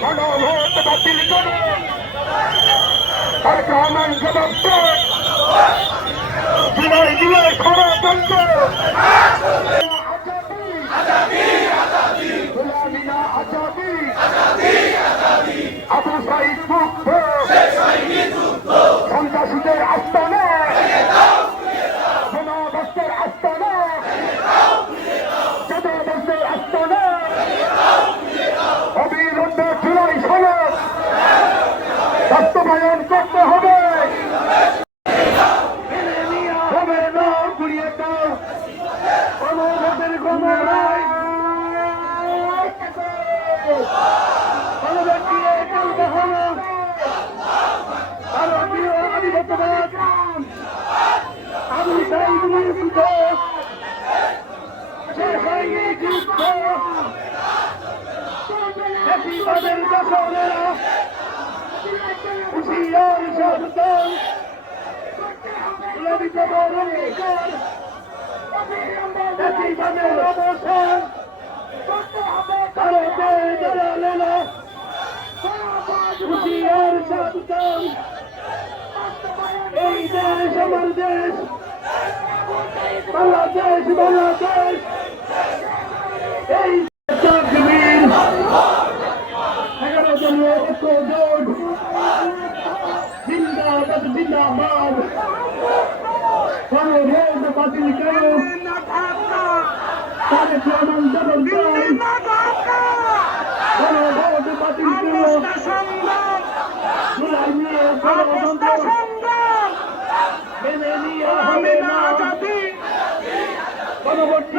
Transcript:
গণভোট বাতিল করে তারেক রহমান জবাব দেন। জুলাই জুলাই খরা বন্ধ। আবু সাইদ মুক্ত সন্ত্রাসীদের আস্তানা জনগণের আস্তানা জনগণের আস্তানা অবিলম্বে জুলাই সনদ বাস্তবায়ন করতে হবে। হবে না ঘুরিয়ে দাও গণভোটের গণরায় ভারতীয় আধিপত্যবাদ আবু সাইদ মুক্ত শেষ হয়নি যুদ্ধ ফ্যাসিবাদের দশরেরা হুঁশিয়ার সাবধান লবিত বরঙ্গীকার ফ্যাসিবাদের অবসান ভারতের দলালেরা হুঁশিয়ার সাবধান এই দেশ আমার দেশ বাংলাদেশ বাংলাদেশ এই জগবীর 11 দলীয় ঐক্য জোট জিন্দাবাদ জিন্দাবাদ গণভোট বাতিল করো তারেক রহমান জবাব দেন গণভোট বাতিল করো জুলাই নিয়ে ষড়যন্ত্র মেনে নিয়ে হবে না পরবর্তী